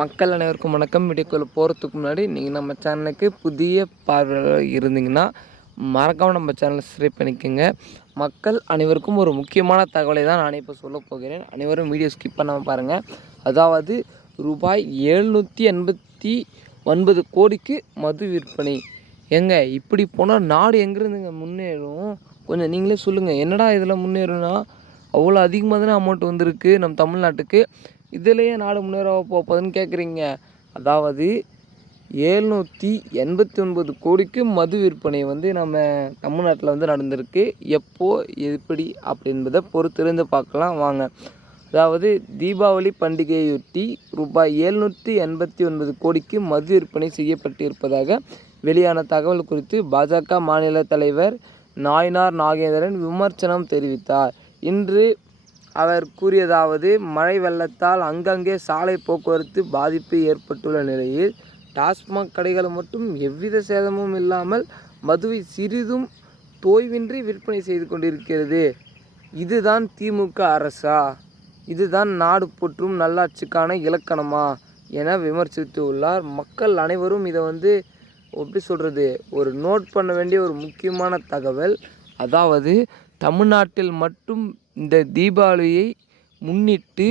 மக்கள் அனைவருக்கும் வணக்கம். வீடியோக்குள்ளே போகிறதுக்கு முன்னாடி நீங்கள் நம்ம சேனலுக்கு புதிய பார்வையாளர் இருந்தீங்கன்னா மறக்காமல் நம்ம சேனலை சப்ஸ்கிரைப் பண்ணிக்கோங்க. மக்கள் அனைவருக்கும் ஒரு முக்கியமான தகவலை தான் நான் இப்போ சொல்ல போகிறேன். அனைவரும் வீடியோ ஸ்கிப் பண்ணாமல் பாருங்கள். அதாவது ரூபாய் 789 கோடிக்கு மது விற்பனை. ஏங்க இப்படி போனால் நாடு எங்கேருந்துங்க முன்னேறும்? கொஞ்சம் நீங்களே சொல்லுங்கள். என்னடா இதில் முன்னேறும்னா அவ்வளோ அதிகமாக தானே அமௌண்ட் வந்திருக்கு நம்ம தமிழ்நாட்டுக்கு. இதிலேயே நாடு முன்னேற போகுதுன்னு கேட்குறீங்க. அதாவது 789 கோடிக்கு மது விற்பனை நம்ம தமிழ்நாட்டில் நடந்திருக்கு. எப்போ எப்படி அப்படின்றத பொறுத்திருந்து பார்க்கலாம் வாங்க. அதாவது தீபாவளி பண்டிகையொட்டி ரூபாய் 789 கோடிக்கு மது விற்பனை செய்யப்பட்டு இருப்பதாக வெளியான தகவல் குறித்து பாஜக மாநில தலைவர் நாயனார் நாகேந்திரன் விமர்சனம் தெரிவித்தார். இன்று அவர் கூறியதாவது, மழை வெள்ளத்தால் அங்கங்கே சாலை போக்குவரத்து பாதிப்பு ஏற்பட்டுள்ள நிலையில் டாஸ்மாக் கடைகள் மட்டும் எவ்வித சேதமும் இல்லாமல் மதுவை சிறிதும் தோய்வின்றி விற்பனை செய்து கொண்டிருக்கிறது. இதுதான் திமுக அரசா? இதுதான் நாடு போற்றும் நல்லாட்சிக்கான இலக்கணமா என விமர்சித்துள்ளார். மக்கள் அனைவரும் இதை எப்படி சொல்கிறது, ஒரு நோட் பண்ண வேண்டிய ஒரு முக்கியமான தகவல். அதாவது தமிழ்நாட்டில் மட்டும் இந்த தீபாவளியை முன்னிட்டு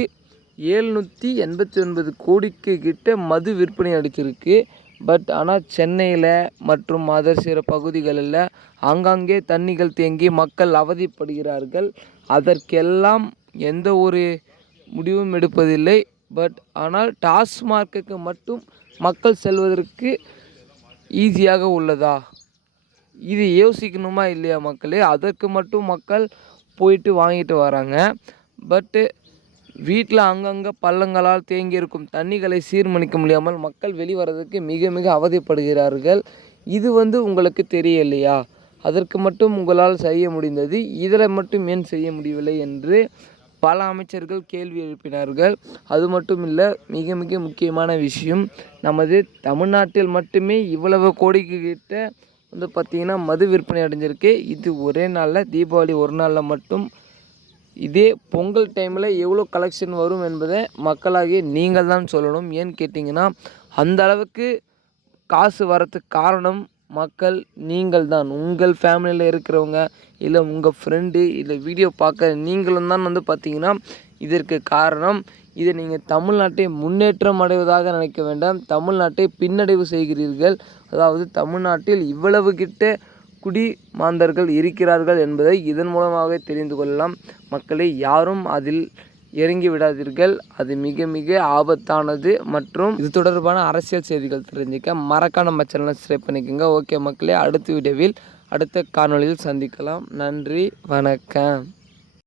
789 கோடிக்கு கிட்ட மது விற்பனை அடிச்சிருக்கு. ஆனால் சென்னையில் மற்றும் அதர் சில பகுதிகளில் ஆங்காங்கே தண்ணிகள் தேங்கி மக்கள் அவதிப்படுகிறார்கள். அதற்கெல்லாம் எந்த ஒரு முடிவும் எடுப்பதில்லை. ஆனால் டாஸ்மார்க்குக்கு மட்டும் மக்கள் செல்வதற்கு ஈஸியாக உள்ளதா? இது யோசிக்கணுமா இல்லையா மக்களே? அதற்கு மட்டும் மக்கள் போயிட்டு வாங்கிட்டு வராங்க. வீட்டில் அங்கங்கே பள்ளங்களால் தேங்கியிருக்கும் தண்ணிகளை சீர்மணிக்க முடியாமல் மக்கள் வெளிவரதுக்கு மிக மிக அவதிப்படுகிறார்கள். இது உங்களுக்கு தெரியலையா? அதற்கு மட்டும் உங்களால் செய்ய முடிந்தது, இதில் மட்டும் ஏன் செய்ய முடியவில்லை என்று பல அமைச்சர்கள் கேள்வி எழுப்பினார்கள். அது மட்டும் இல்லை, மிக மிக முக்கியமான விஷயம், நமது தமிழ்நாட்டில் மட்டுமே இவ்வளவு கோடிக்கு கிட்ட பார்த்திங்கன்னா மது விற்பனை அடைஞ்சிருக்கு. இது ஒரே நாளில், தீபாவளி ஒரு நாளில் மட்டும். இதே பொங்கல் டைமில் எவ்வளோ கலெக்ஷன் வரும் என்பதை மக்களாகிய நீங்கள் தான் சொல்லணும். ஏன்னு கேட்டிங்கன்னா அந்த அளவுக்கு காசு வரத்துக்கு காரணம் மக்கள் நீங்கள் தான். உங்கள் ஃபேமிலியில் இருக்கிறவங்க, இல்லை உங்கள் ஃப்ரெண்டு, இல்லை வீடியோ பார்க்க நீங்களும் தான் பார்த்திங்கன்னா இதற்கு காரணம். இதை நீங்கள் தமிழ்நாட்டை முன்னேற்றம் அடைவதாக நினைக்க வேண்டாம், தமிழ்நாட்டை பின்னடைவு செய்கிறீர்கள். அதாவது தமிழ்நாட்டில் இவ்வளவு கிட்ட குடி மாந்தர்கள் இருக்கிறார்கள் என்பதை இதன் மூலமாக தெரிந்து கொள்ளலாம். மக்களை யாரும் அதில் இறங்கி விடாதீர்கள், அது மிக மிக ஆபத்தானது. மற்றும் இது தொடர்பான அரசியல் செய்திகள் தெரிஞ்சுக்க மறக்காம நம்ம சேனலை சப்ஸ்கிரைப் பண்ணிக்கோங்க. ஓகே மக்களே, அடுத்த வீடியோவில் அடுத்த காணொளியில் சந்திக்கலாம். நன்றி, வணக்கம்.